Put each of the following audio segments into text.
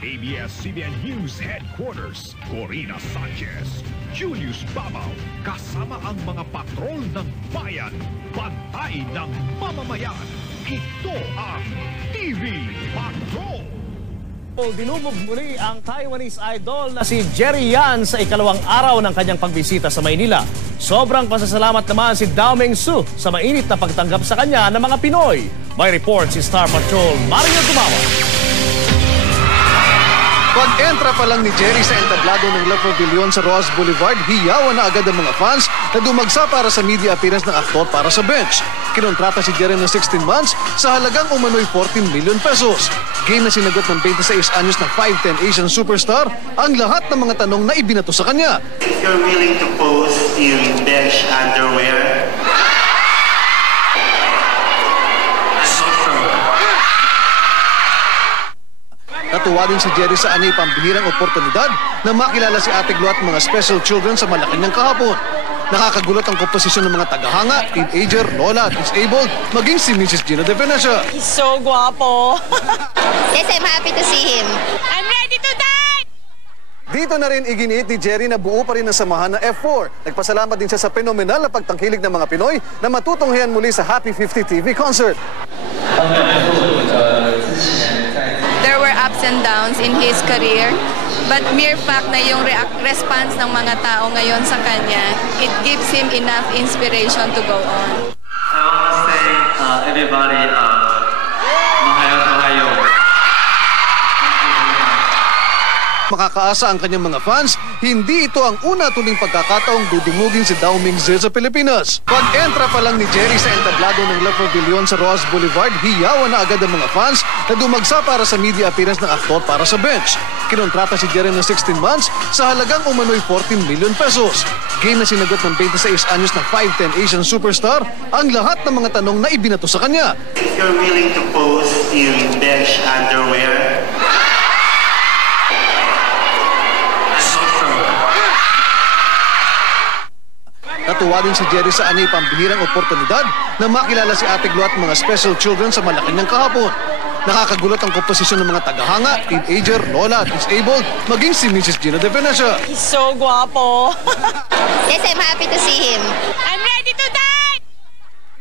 ABS-CBN News Headquarters, Corina Sanchez, Julius Babaw, kasama ang mga patrol ng bayan, bantay ng mamamayan. Ito ang TV Patrol! Dinubog muli ang Taiwanese idol na si Jerry Yan sa ikalawang araw ng kanyang pagbisita sa Maynila. Sobrang pasasalamat naman si Dao Mengsu sa mainit na pagtanggap sa kanya ng mga Pinoy. May report si Star Patrol Mario Tumawa. Pag-entra pa lang ni Jerry sa entablado ng La Pavilion sa Roas Boulevard, hiyawan na agad ang mga fans na dumagsa para sa media appearance ng aktor para sa bench. Kinontrata si Jerry ng 16 months sa halagang umano'y 14 million pesos. Game na sinagot ng 26 anyos na 5'10 Asian superstar ang lahat ng mga tanong na ibinato sa kanya. If you're willing to pose in bench underwear, Natuwa din si Jerry sa anay pambihirang oportunidad na makilala si Ate Glo at mga special children sa Malacanang kahapon. Nakakagulat ang komposisyon ng mga tagahanga, teenager, lola at disabled, maging si Mrs. Gina De Venecia. He's so guapo. Yes, I'm happy to see him. I'm ready to die! Dito na rin iginiit ni Jerry na buo pa rin ang samahan ng F4. Nagpasalamat din siya sa fenomenal na pagtangkilik ng mga Pinoy na matutunghayan muli sa Happy 50 TV concert. There were ups and downs in his career, but mere fact na yung response ng mga tao ngayon sa kanya, it gives him enough inspiration to go on. I want to say everybody, mahayo. Makakaasa ang kanyang mga fans, hindi ito ang una tuling pagkakataong dudumugin si Dao Mengsu sa Pilipinas. Pag-entra pa lang ni Jerry sa entablado ng La Pavilion sa Roas Boulevard, hiyawan na agad ang mga fans na dumagsa para sa media appearance ng aktor para sa bench. Kinontrata si Jerry ng 16 months sa halagang umano'y 14 million pesos. Game na sinagot ng 26 anyos na 5'10 Asian superstar ang lahat ng mga tanong na ibinato sa kanya. If you're willing to pose in bench underwear, Natuwa din si Jerry sa anay pambihirang oportunidad na makilala si Ate Glo at mga special children sa Malacanang kahapon. Nakakagulat ang komposisyon ng mga tagahanga, teenager, lola at disabled, maging si Mrs. Gina De Venecia. He's so guapo. Yes, I'm happy to see him. I'm ready to die!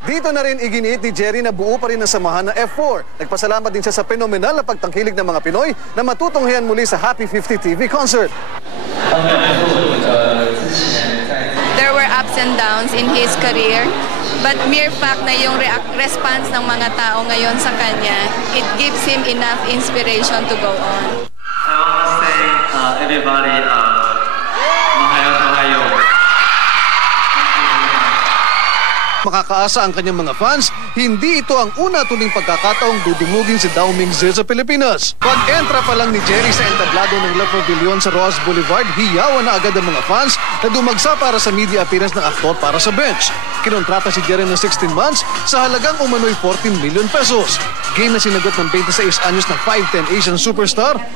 Dito na rin iginiit ni Jerry na buo pa rin ang samahan ng F4. Nagpasalamat din siya sa fenomenal na pagtangkilik ng mga Pinoy na matutunghayan muli sa Happy 50 TV concert. There were ups and downs in his career, but mere fact na yung response ng mga tao ngayon sa kanya, it gives him enough inspiration to go on. I want to say everybody, mahayo. Makakaasa ang kanyang mga fans, hindi ito ang una tuling pagkakataong dudumugin si Dao Mengsu sa Pilipinas. Pag-entra pa lang ni Jerry sa entablado ng La Pavilion sa Roas Boulevard, hiyawan na agad ang mga fans na dumagsa para sa media appearance ng aktor para sa bench. Kinontrata si Jerry ng 16 months sa halagang umano'y 14 million pesos. Game na sinagot ng 26 anyos na 5'10 Asian superstar